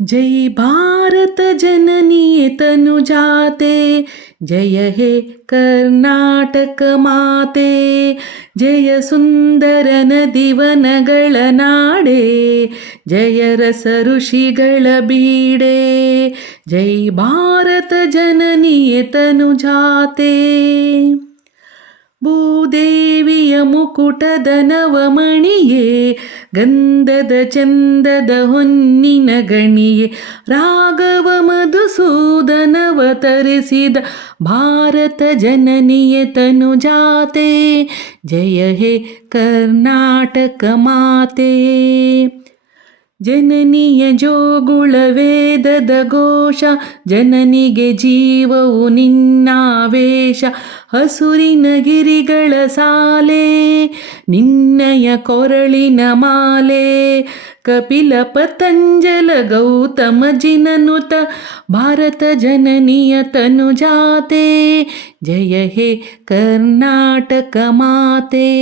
जय भारत जननी तनुजाते, जय हे कर्नाटक माते, जय सुंदर नदिवनಗಳ ನಾಡೆ, जय रस ಋಷಿಗಳ ಬೀಡೆ, जय भारत जननी तनुजाते. ಭೂದೇವಿಯ ಮುಕುಟದ ನವಮಣಿಯೇ, ಗಂಧದ ಚಂದದ ಹೊನ್ನಿನ ಗಣಿಯೇ, ರಾಘವ ಮಧುಸೂದನವತರಿಸಿದ ಭಾರತ ಜನನಿಯ ತನುಜಾತೆ, ಜಯ ಹೇ ಕರ್ನಾಟಕ ಮಾತೆ. ಜನನಿಯ ಜೋಗುಳ ವೇದದ ಘೋಷ, ಜನನಿಗೆ ಜೀವವು ನಿನ್ನಾವೇಶ, ಹಸುರಿನ ಗಿರಿಗಳ ಸಾಲೆ ನಿನ್ನಯ ಕೊರಳಿನ ಮಾಲೆ, ಕಪಿಲ ಪತಂಜಲ ಗೌತಮ ಜಿನನುತ ಭಾರತ ಜನನಿಯ ತನುಜಾತೆ, ಜಯ ಹೇ ಕರ್ನಾಟಕ ಮಾತೆ.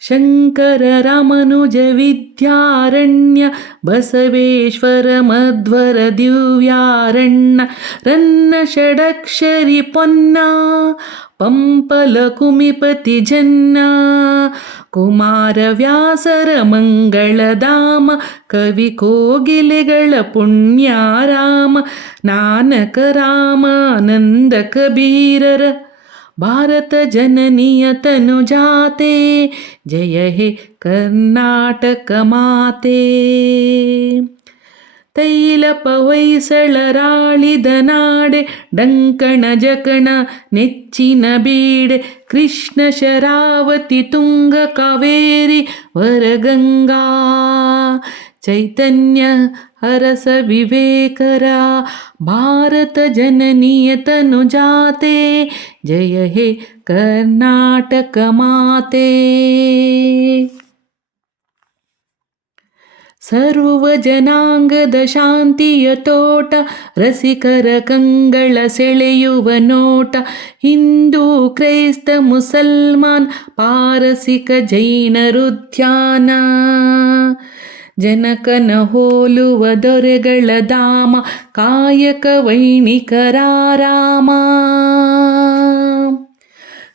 ಶಂಕರ ರಾಮನುಜ ವಿದ್ಯಾರಣ್ಯ, ಬಸವೇಶ್ವರ ಮಧ್ವರ ದಿವ್ಯಾರಣ್ಯ, ರನ್ನ ಷಡಕ್ಷರಿ ಪೊನ್ನ ಪಂಪಲ ಕುಮಿಪತಿ ಜನ್ನ, ಕುಮಾರ ವ್ಯಾಸರ ಮಂಗಳಧಾಮ, ಕವಿ ಕೋಗಿಲೆಗಳ ಪುಣ್ಯಾರಾಮ, ನಾನಕ ರಾಮಾನಂದ ಕಬೀರರ ಭಾರತ ಜನನಿಯ ತನುಜಾತೆ, ಜಯ ಹೇ ಕರ್ನಾಟಕ ಮಾತೆ. ತೈಲಪ ಹೊಯ್ಸಳರಾಳಿದ ನಾಡೆ, ಡಂಕಣ ಜಕಣ ನೆಚ್ಚಿನ ಬೀಡೆ, ಕೃಷ್ಣ ಶರಾವತಿ ತುಂಗ ಕಾವೇರಿ ವರಗಂಗಾ, ಚೈತನ್ಯ ಹರಸ ವಿವೇಕರ ಭಾರತ ಜನನಿಯ ತನುಜಾತೆ, ಜಯ ಹೇ ಕರ್ನಾಟಕ ಮಾತೆ. ಸರ್ವ ಜನಾಂಗದ ಶಾಂತಿಯ ತೋಟ, ರಸಿಕರ ಕಂಗಳ ಸೆಳೆಯುವ ನೋಟ, ಹಿಂದೂ ಕ್ರೈಸ್ತ ಮುಸಲ್ಮಾನ್ ಪಾರಸಿಕ ಜೈನರುದ್ಯಾನ, ಜನಕನ ಹೋಲುವ ದೊರೆಗಳ ಧಾಮ, ಕಾಯಕ ವೈಣಿಕರಾರಾಮ,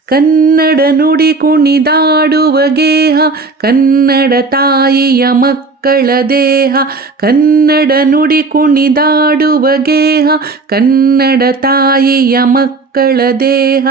ಕನ್ನಡ ನುಡಿ ಕುಣಿದಾಡುವ ಗೇಹ, ಕನ್ನಡ ತಾಯಿಯ ಮಕ್ಕಳ ದೇಹ, ಕನ್ನಡ ನುಡಿ ಕುಣಿದಾಡುವ ಗೇಹ, ಕನ್ನಡ ತಾಯಿಯ ಮಕ್ಕಳ ದೇಹ,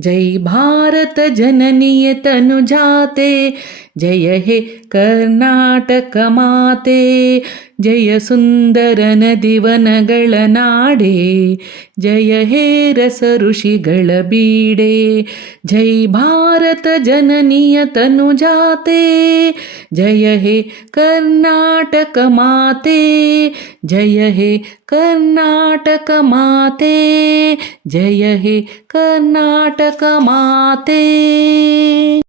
ಜೈ ಭಾರತ ಜನನಿಯ ತನುಜಾತೆ, ಜಯ ಹೇ ಕರ್ನಾಟಕ ಮಾತೆ. ಜಯ ಸುಂದರ ನದಿವನಗಳ ನಾಡೆ, ಜಯ ಹೇ ರಸ ಋಷಿಗಳ ಬೀಡೆ, ಜೈ ಭಾರತ ಜನನಿಯ ತನುಜಾತೆ, ಜಯ ಹೇ ಕರ್ನಾಟಕ ಮಾತೆ, ಜಯ ಹೇ ಕರ್ನಾಟಕ ಮಾತೆ, ಜಯ ಹೇ ಕರ್ನಾಟಕ ಮಾತೆ.